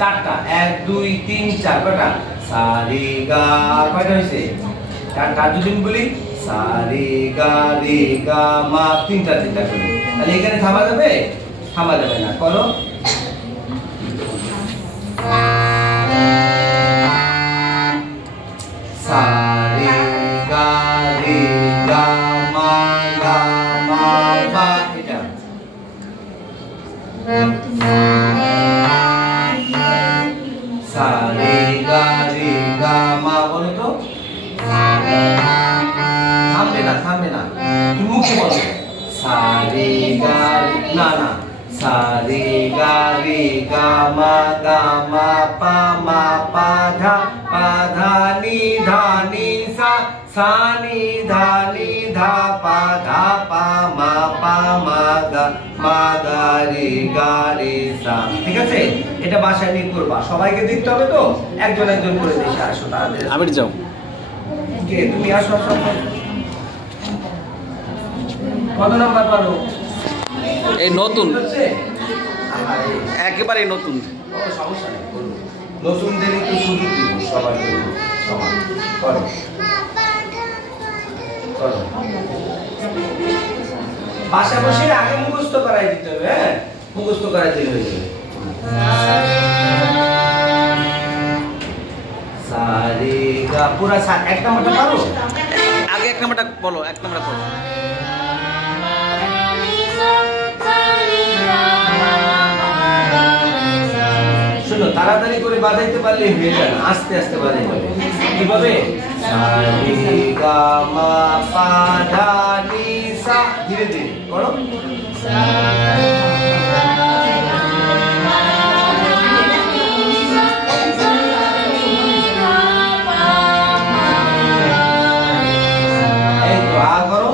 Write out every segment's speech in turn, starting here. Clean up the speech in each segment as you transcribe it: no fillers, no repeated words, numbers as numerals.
চারটা, 1 2 3 4 কয়টা? সা রে গা কয়টা হইছে? চারটা। যদি আমি বলি সা রে গা মা তিনটা করে, তাহলে এখানে থামা যাবে? থামা যাবে না। করো সা রে গা মা গা মা পা, এটা সা রে গা মা, বলো তো। থামবে না, তুমি মুখে বলো সা রে গা না সা রে গা মা পা ধা নি সা নি ধা পা মা গা রে সা। ঠিক আছে, এটা বাসায় নিয়ে করবা, সবাইকে দেখতে হবে তো, একজন করে দেশে আসো তাড়াতাড়ি। আবির যাও, কে তুমি আসো। কত নাম্বার পারো? এই নতুন, একেবারে নতুন। সমস্যা নেই, নতুনদের একটু সুযোগ দিব, সবাই সমান করো। বাসা বসে আগে মুখস্থ করাই দিতে হবে। হ্যাঁ, মুখস্থ করাই দিলে হয়ে যাবে। সা রে গা পুরা এক নাম্বারটা পারো? আগে এক নাম্বারটা বলো, এক নাম্বারটা বলো। শোনো, তাড়াতাড়ি করে বাজাইতে পারলে হয়ে যায় না, আস্তে আস্তে বাজাইতে হবে। কিভাবে? সা রে গা মা পা ধা নি সা, ধীরে ধীরে করো। এই তো আ করো,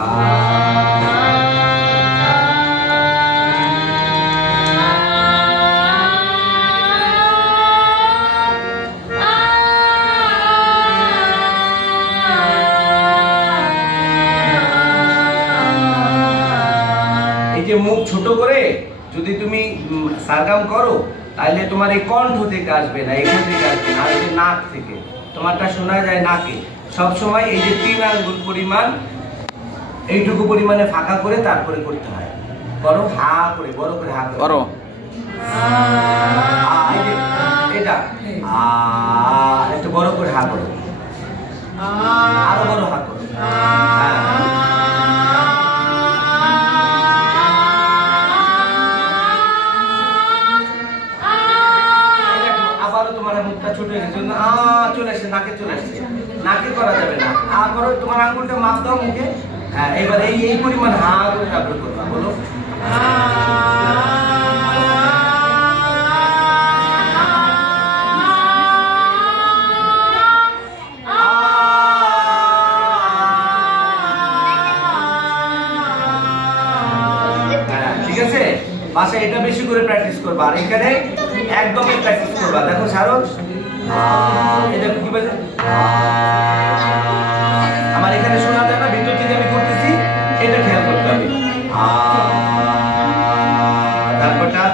আ। মুখ ছোট করে যদি তুমি সারগাম করো, তাহলে তোমার এই কণ্ঠ থেকে আসবে না, এখান থেকে আসবে না, আসবে নাক থেকে। তোমারটা শোনা যায় নাকে। সব সময় এই যে 3 আঙ্গুল পরিমাণ, এইটুকু পরিমাণে ফাঁকা করে তারপরে করতে হয়। করো, হা করে, বড় করে হা করো। এটা একটু বড় করে হা করো, আরো বড় হা করো। তোমার মুখটা ছোট হয়ে গেছে, চলে আসছে, নাকে চলে আসছে, নাকে করা যাবে না। করো, তোমার আঙ্গুলটা মাপ দাও মুখে। হ্যাঁ, এবার এই পরিমাণ হা করে তারপরে করবা। বলো ঠিক আছে, বাসায় এটা বেশি করে প্র্যাকটিস করবা। আর এখানে একদমই প্র্যাকটিস করবা। দেখো শারদ, এটা কি বলে? আমার এখানে শোনা যায় না, ভিতর থেকে আমি করতেছি, এটা খেয়াল করতে হবে। তারপরটা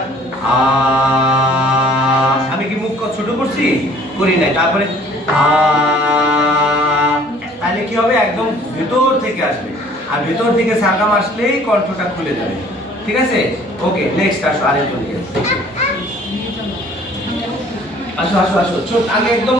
আমি কি মুখ ছোট করছি? করি নাই। তারপরে তাহলে কি হবে? একদম ভেতর থেকে আসবে, আর ভেতর থেকে সারগাম আসলেই কণ্ঠটা খুলে যাবে। ঠিক আছে, ওকে, নেক্সট আসো, আরেকজন আসো। ছোট আগে একদম